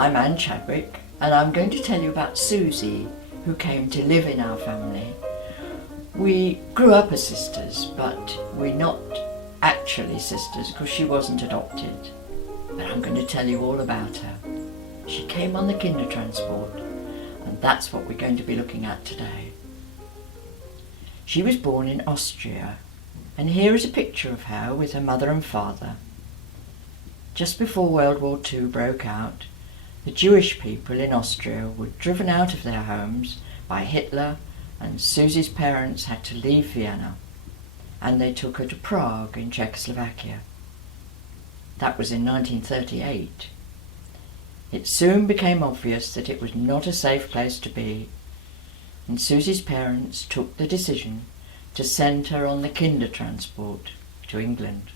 I'm Anne Chadwick, and I'm going to tell you about Suzie, who came to live in our family. We grew up as sisters, but we're not actually sisters because she wasn't adopted. But I'm going to tell you all about her. She came on the Kindertransport, and that's what we're going to be looking at today. She was born in Austria, and here is a picture of her with her mother and father. Just before World War II broke out, the Jewish people in Austria were driven out of their homes by Hitler, and Suzie's parents had to leave Vienna, and they took her to Prague in Czechoslovakia. That was in 1938. It soon became obvious that it was not a safe place to be, and Suzie's parents took the decision to send her on the Kindertransport to England.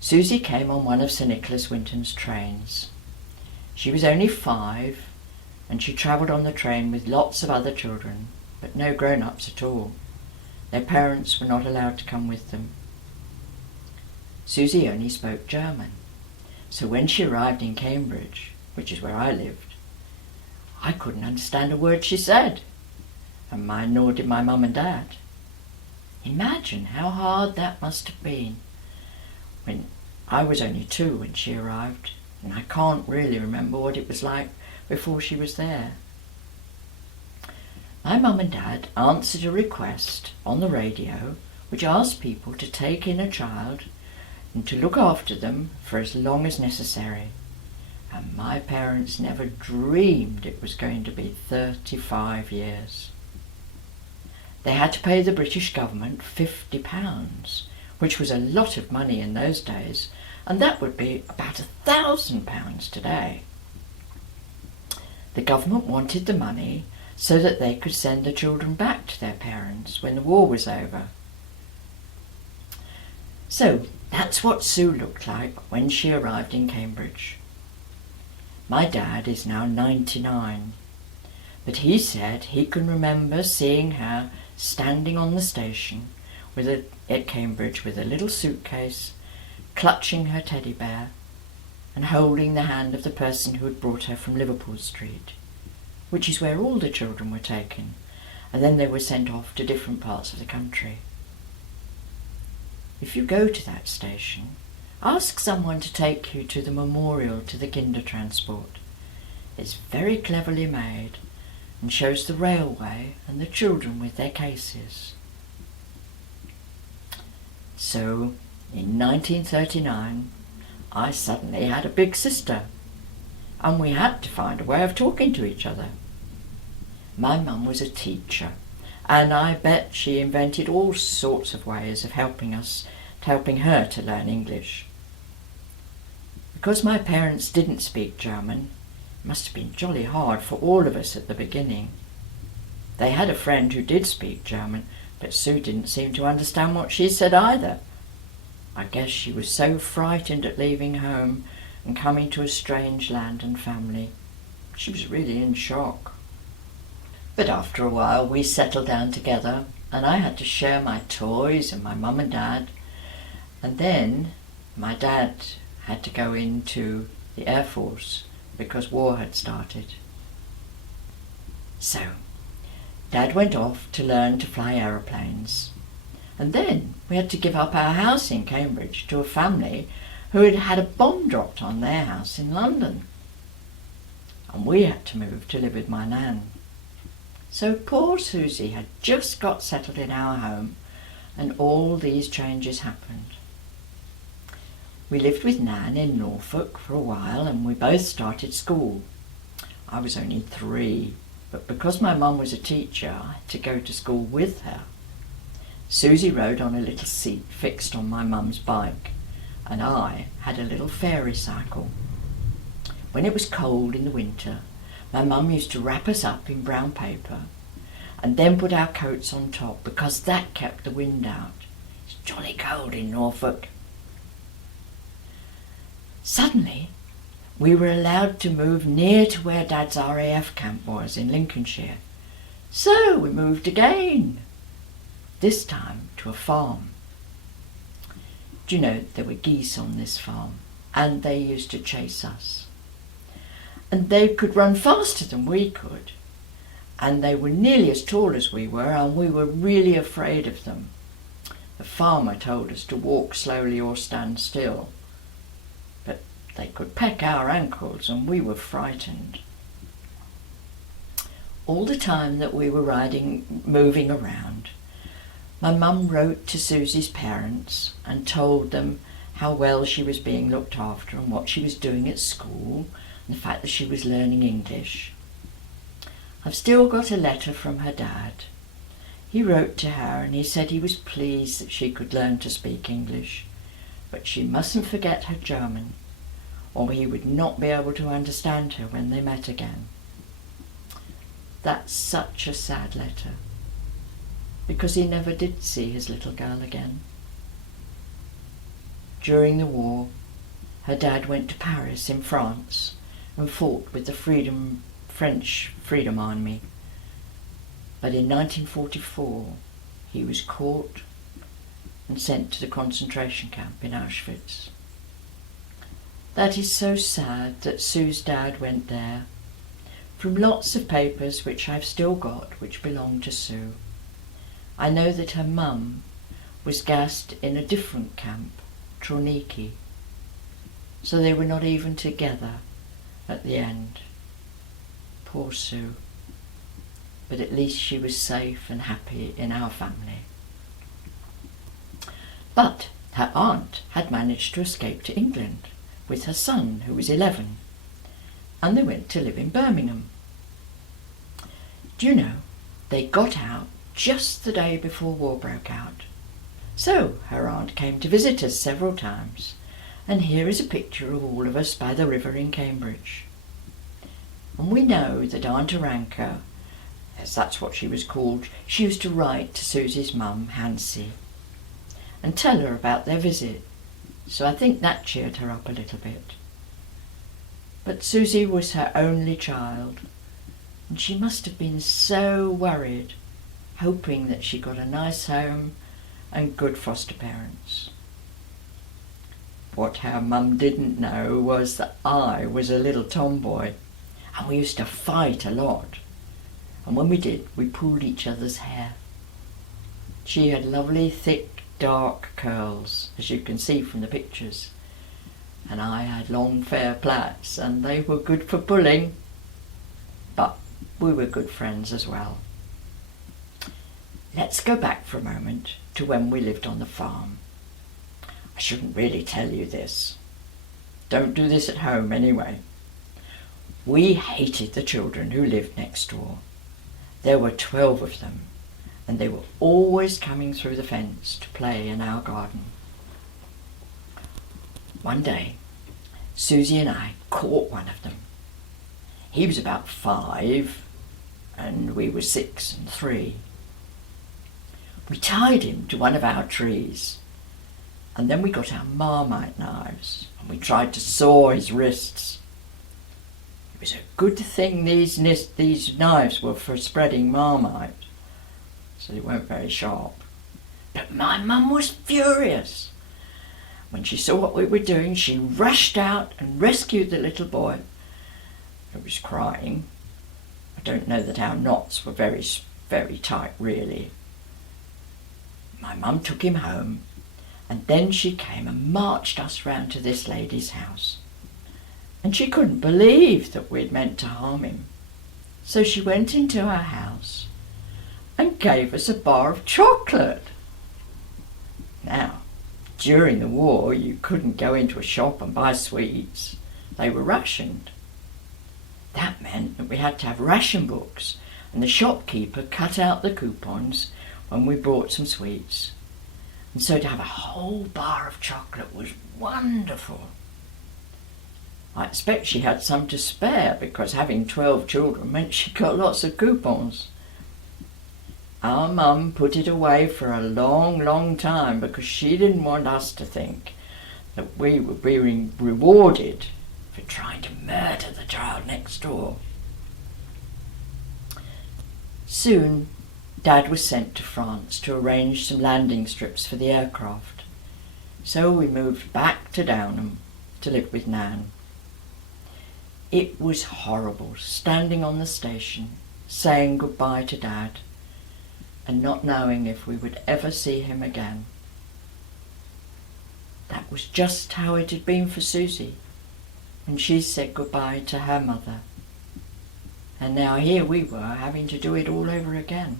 Suzie came on one of Sir Nicholas Winton's trains. She was only 5, and she travelled on the train with lots of other children, but no grown-ups at all. Their parents were not allowed to come with them. Suzie only spoke German, so when she arrived in Cambridge, which is where I lived, I couldn't understand a word she said, and nor did my mum and dad. Imagine how hard that must have been. When I was only 2 when she arrived, and I can't really remember what it was like before she was there. My mum and dad answered a request on the radio which asked people to take in a child and to look after them for as long as necessary. And my parents never dreamed it was going to be 35 years. They had to pay the British government £50, which was a lot of money in those days, and that would be about £1,000 today. The government wanted the money so that they could send the children back to their parents when the war was over. So that's what Sue looked like when she arrived in Cambridge. My dad is now 99, but he said he can remember seeing her standing on the station at Cambridge with a little suitcase, clutching her teddy bear and holding the hand of the person who had brought her from Liverpool Street, which is where all the children were taken, and then they were sent off to different parts of the country. If you go to that station, ask someone to take you to the memorial to the Kindertransport. It's very cleverly made and shows the railway and the children with their cases. So, in 1939, I suddenly had a big sister, and we had to find a way of talking to each other. My mum was a teacher, and I bet she invented all sorts of ways of helping her to learn English. Because my parents didn't speak German, it must have been jolly hard for all of us at the beginning. They had a friend who did speak German, but Sue didn't seem to understand what she said either. I guess she was so frightened at leaving home and coming to a strange land and family. She was really in shock. But after a while we settled down together, and I had to share my toys and my mum and dad. And then my dad had to go into the Air Force because war had started. So Dad went off to learn to fly aeroplanes, and then we had to give up our house in Cambridge to a family who had had a bomb dropped on their house in London, and we had to move to live with my nan. So poor Suzie had just got settled in our home, and all these changes happened. We lived with Nan in Norfolk for a while, and we both started school. I was only 3, but because my mum was a teacher, I had to go to school with her. Suzie rode on a little seat fixed on my mum's bike, and I had a little fairy cycle. When it was cold in the winter, my mum used to wrap us up in brown paper and then put our coats on top because that kept the wind out. It's jolly cold in Norfolk. Suddenly, we were allowed to move near to where Dad's RAF camp was in Lincolnshire. So we moved again, this time to a farm. Do you know, there were geese on this farm, and they used to chase us. And they could run faster than we could. And they were nearly as tall as we were, and we were really afraid of them. The farmer told us to walk slowly or stand still. But they could peck our ankles and we were frightened. All the time that we were moving around, my mum wrote to Susie's parents and told them how well she was being looked after and what she was doing at school and the fact that she was learning English. I've still got a letter from her dad. He wrote to her and he said he was pleased that she could learn to speak English, but she mustn't forget her German, or he would not be able to understand her when they met again. That's such a sad letter, because he never did see his little girl again. During the war, her dad went to Paris in France and fought with the French Freedom Army. But in 1944, he was caught and sent to the concentration camp in Auschwitz. That is so sad that Sue's dad went there. From lots of papers which I've still got, which belong to Sue, I know that her mum was gassed in a different camp, Troniki, so they were not even together at the end. Poor Sue. But at least she was safe and happy in our family. But her aunt had managed to escape to England with her son, who was 11, and they went to live in Birmingham. Do you know, they got out just the day before war broke out. So her aunt came to visit us several times, and here is a picture of all of us by the river in Cambridge. And we know that Aunt Aranka, as that's what she was called, she used to write to Susie's mum, Hansie, and tell her about their visit, so I think that cheered her up a little bit. But Susie was her only child, and she must have been so worried, hoping that she got a nice home and good foster parents. What her mum didn't know was that I was a little tomboy, and we used to fight a lot. And when we did, we pulled each other's hair. She had lovely, thick, dark curls, as you can see from the pictures. And I had long, fair plaits, and they were good for pulling. But we were good friends as well. Let's go back for a moment to when we lived on the farm. I shouldn't really tell you this. Don't do this at home anyway. We hated the children who lived next door. There were 12 of them, and they were always coming through the fence to play in our garden. One day, Susie and I caught one of them. He was about 5, and we were 6 and 3. We tied him to one of our trees, and then we got our Marmite knives, and we tried to saw his wrists. It was a good thing these knives were for spreading Marmite, so they weren't very sharp. But my mum was furious. When she saw what we were doing, she rushed out and rescued the little boy, who was crying. I don't know that our knots were very, very tight, really. My mum took him home, and then she came and marched us round to this lady's house. And she couldn't believe that we'd meant to harm him. So she went into her house and gave us a bar of chocolate. Now, during the war, you couldn't go into a shop and buy sweets. They were rationed. That meant that we had to have ration books, and the shopkeeper cut out the coupons when we bought some sweets. And so to have a whole bar of chocolate was wonderful. I expect she had some to spare, because having 12 children meant she got lots of coupons. Our mum put it away for a long, long time, because she didn't want us to think that we were being rewarded for trying to murder the child next door. Soon, Dad was sent to France to arrange some landing strips for the aircraft. So we moved back to Downham to live with Nan. It was horrible standing on the station, saying goodbye to Dad and not knowing if we would ever see him again. That was just how it had been for Suzie when she said goodbye to her mother. And now here we were having to do it all over again.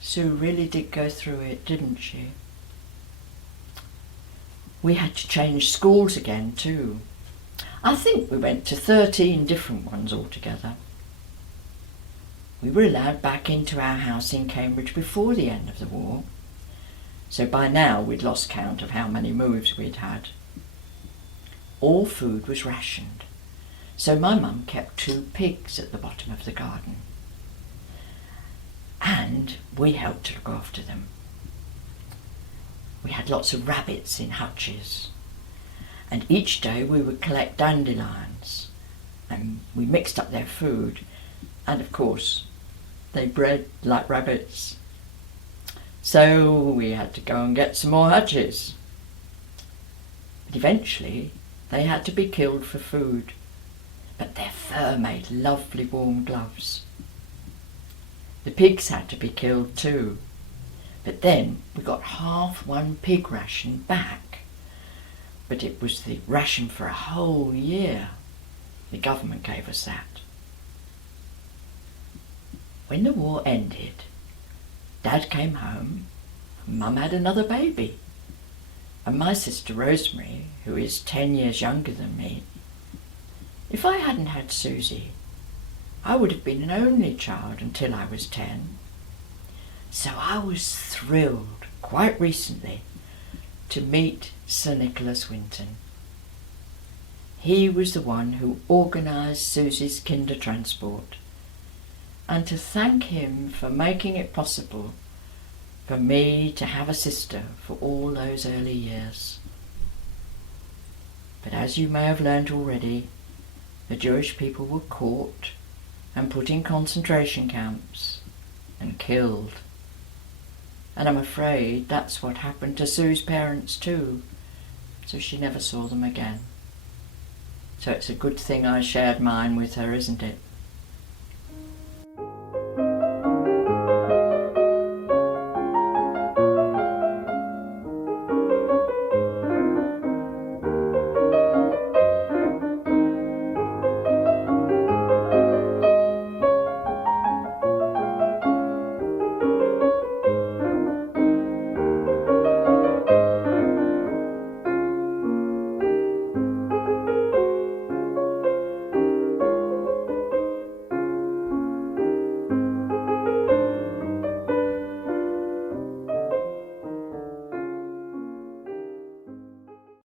Sue really did go through it, didn't she? We had to change schools again too. I think we went to 13 different ones altogether. We were allowed back into our house in Cambridge before the end of the war, so by now we'd lost count of how many moves we'd had. All food was rationed, so my mum kept 2 pigs at the bottom of the garden. And we helped to look after them. We had lots of rabbits in hutches, and each day we would collect dandelions, and we mixed up their food, and of course they bred like rabbits. So we had to go and get some more hutches. But eventually they had to be killed for food, but their fur made lovely warm gloves. The pigs had to be killed too, but then we got half one pig ration back. But it was the ration for a whole year. The government gave us that. When the war ended, Dad came home, and Mum had another baby. And my sister Rosemary, who is 10 years younger than me, if I hadn't had Suzie, I would have been an only child until I was 10. So I was thrilled, quite recently, to meet Sir Nicholas Winton. He was the one who organised Suzie's Kindertransport, and to thank him for making it possible for me to have a sister for all those early years. But as you may have learnt already, the Jewish people were caught and put in concentration camps and killed. And I'm afraid that's what happened to Sue's parents too, so she never saw them again. So it's a good thing I shared mine with her, isn't it?